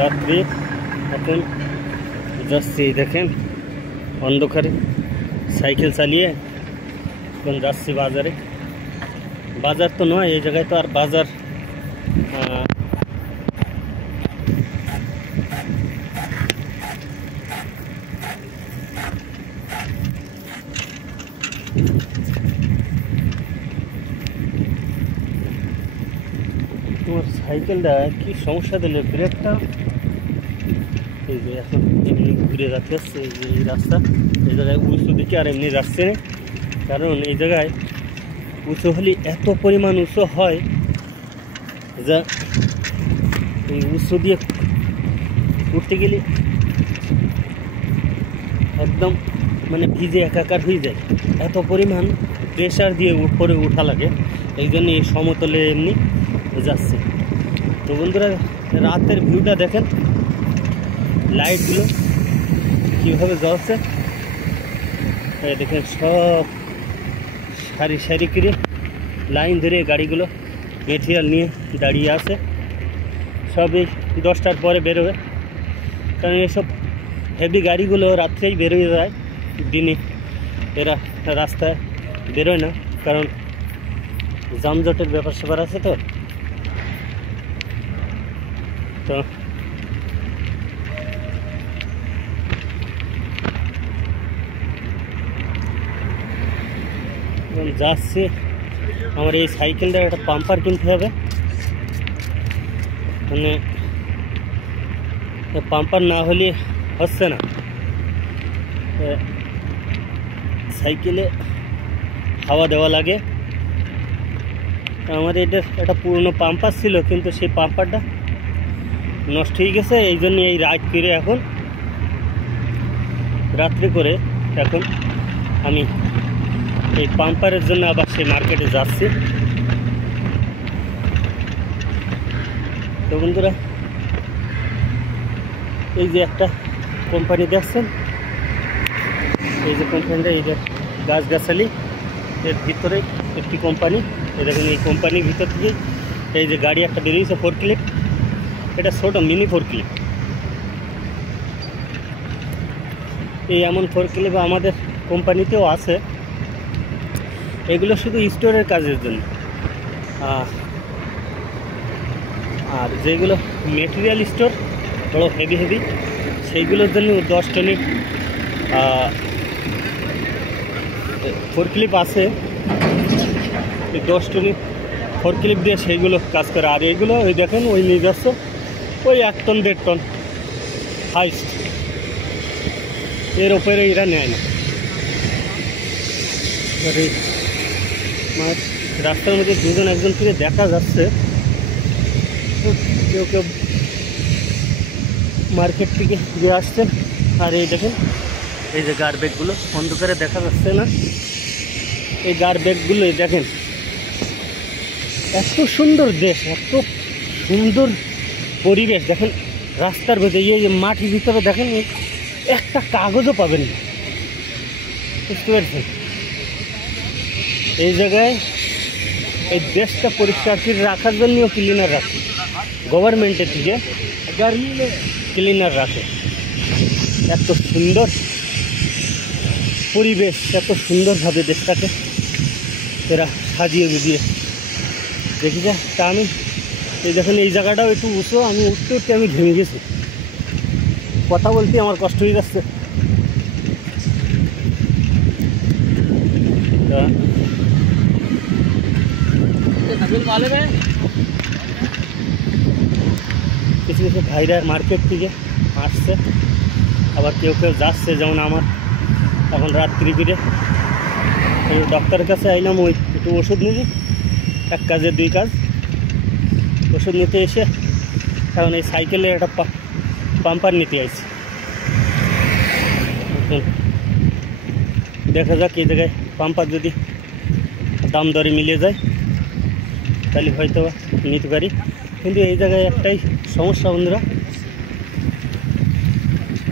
রাত্রি এখন যাচ্ছি, দেখেন অন্ধকারে সাইকেল চালিয়ে এখন যাচ্ছি বাজারে। বাজার তো নয়, এই জায়গায় তো আর বাজার তোমার সাইকেলটা কি সমস্যা দিল, ব্রেকটা এই যে এখন এমনি ঘুরে যাচ্ছে। এই যে এই রাস্তা, এই জায়গায় উঁচু দিকে আর এমনি যাচ্ছে না, কারণ এই জায়গায় উঁচু হলে এত পরিমাণ উঁচু হয় যা এই উঁচু দিয়ে উঠতে গেলে একদম মানে ভিজে একাকার হয়ে যায়, এত পরিমাণ প্রেশার দিয়ে উপরে উঠা লাগে। এই জন্য এই সমতলে এমনি যাচ্ছে। তো বন্ধুরা, রাতের ভিউটা দেখেন, লাইটগুলো কীভাবে জ্বলছে। দেখেন সব সারি সারি করে লাইন ধরে গাড়িগুলো মেটেরিয়াল নিয়ে দাঁড়িয়ে আছে। সবই 10টার পরে বেরোবে, কারণ এসব হেভি গাড়িগুলো রাত্রেই বেরোয় যায়, দিনে এরা রাস্তায় বেরোয় না, কারণ যানজটের ব্যাপার স্যাপার আছে। তো যাচ্ছি, আমার এই সাইকেলটার একটা পাম্পার কিনতে হবে। মানে পাম্পার না হলে হচ্ছে না, সাইকেলে হাওয়া দেওয়া লাগে। আমার এটার একটা পুরনো পাম্পার ছিল, কিন্তু সেই পাম্পারটা নষ্ট হয়ে গেছে। এই জন্য এই রাত করে এখন রাত্রে করে এখন আমি এই পাম্পারের জন্য আবার সেই মার্কেটে যাচ্ছি। তো বন্ধুরা, এই যে একটা কোম্পানি দেখছেন, এই যে কোম্পানিটা, এই যে গাছগাছালি এর ভিতরে একটি কোম্পানি। এই দেখুন, এই কোম্পানির ভিতর থেকে এই যে গাড়ি একটা বেরিয়েছে, ফোর ক্লিপ। এটা ছোট মিনি ফোর ক্লিপ। এই এমন ফোর ক্লিপ আমাদের কোম্পানিতেও আছে। এগুলো শুধু স্টোরের কাজের জন্য, আর যেগুলো মেটেরিয়াল স্টোর বড় হেভি হেভি, সেইগুলোর জন্য 10 টনের ফোর ক্লিপ আছে। এই 10 টনের ফোর ক্লিপ দিয়ে সেইগুলো কাজ করে। আর এইগুলো ওই দেখেন, ওই নিয়ে যাচ্ছে ওই 1 টন 1.5 টন হাইস্ট, এর উপরে এরা নেয় না। রাস্তার মধ্যে দুজন একজন ফিরে দেখা যাচ্ছে, কেউ কেউ মার্কেট থেকে গিয়ে আসছেন। আর এই দেখেন, এই যে গার্বেজগুলো অন্ধকারে দেখা যাচ্ছে না, এই গার্বেজগুলো দেখেন, এত সুন্দর দেশ, এত সুন্দর পরিবেশ। দেখেন রাস্তার মধ্যে এই মাটির ভিতরে দেখেন একটা কাগজও পাবেন না, বুঝতে পারছেন? এই জায়গায় এই দেশটা পরিষ্কার করে রাখার জন্যও ক্লিনার রাখে, গভর্নমেন্টের থেকে ক্লিনার রাখে। এত সুন্দর পরিবেশ, এত সুন্দরভাবে দেশটাকে এরা সাজিয়ে বুঝিয়ে দেখি যা। তা আমি এই দেখেন, এই জায়গাটাও একটু উঁচু, আমি উঠতে উঠতে আমি ঘেমে গেছি, কথা বলতে আমার কষ্ট হয়ে যাচ্ছে। কিছু কিছু ভাইরা মার্কেট থেকে আসছে, আবার কেউ কেউ যাচ্ছে। যেমন আমার এখন রাত্রি করে ডক্টরের কাছে আইলাম, ওই একটু ওষুধ নিবি, এক কাজে দুই কাজ। ওষুধ নিতে এসে এখন এই সাইকেলে একটা পাম্পার নিতে আসছি। দেখা যাক এই জায়গায় পাম্পার যদি দাম দরে মিলে যায় তাহলে হয়তো নিতে পারি। কিন্তু এই জায়গায় একটাই সমস্যা বন্ধুরা,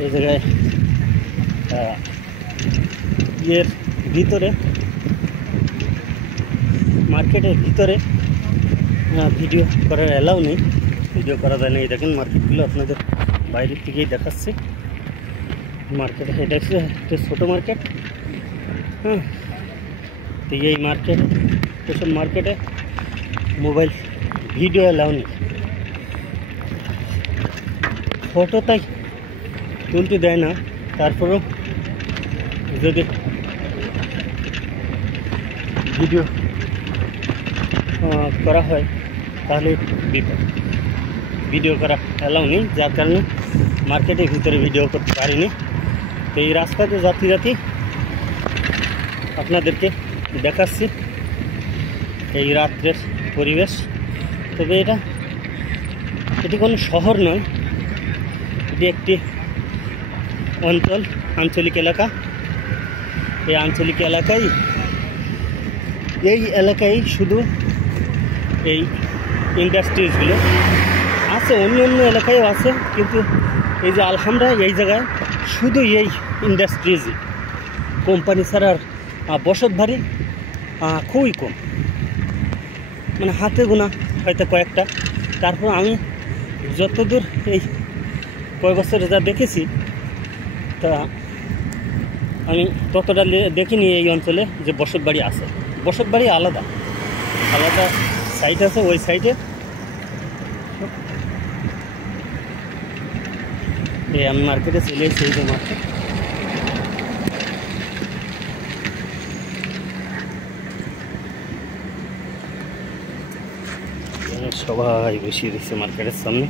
এই জায়গায় এর ভিতরে, মার্কেটের ভিতরে ভিডিও করার অ্যালাউ নেই। ভিডিও করা যায় না। এই দেখেন মার্কেটগুলো আপনাদের বাইরের থেকেই দেখাচ্ছে। মার্কেট এটা হচ্ছে একটা ছোটো মার্কেট। হ্যাঁ, তো এই মার্কেট, এসব মার্কেটে মোবাইল ভিডিও অ্যালাউ নেই, ফটো তাই তুলতে দেয় না। তারপরেও যদি ভিডিও করা হয় তাহলে বিপদ। ভিডিও করা অ্যালাউ নেই, যার কারণে মার্কেটের ভিতরে ভিডিও করতে পারিনি। তো এই রাস্তাতে যাত্রী আপনাদেরকে দেখাচ্ছি এই রাত্রের পরিবেশ। তবে এটি কোনো শহর নয়, এটি একটি আঞ্চলিক এলাকা। এই আঞ্চলিক এলাকায় শুধু এই ইন্ডাস্ট্রিজগুলো আছে, অন্য এলাকায়ও আছে, কিন্তু এই যে আলহামরা এই জায়গায় শুধু এই ইন্ডাস্ট্রিজই, কোম্পানি ছাড়া আর বসত বাড়ি খুবই কম, মানে হাতে গোনা হয়তো কয়েকটা। তারপর আমি যতদূর এই কয়েক বছরে যা দেখেছি, তা আমি ততটা দেখিনি এই অঞ্চলে যে বসত বাড়ি আছে। বসত বাড়ি আলাদা সাইট আছে, ওই সাইডে আমি মার্কেটে চলে এসেছি। এই যে মার্কেট, সবাই বসিয়ে দিচ্ছে মার্কেটের সামনে।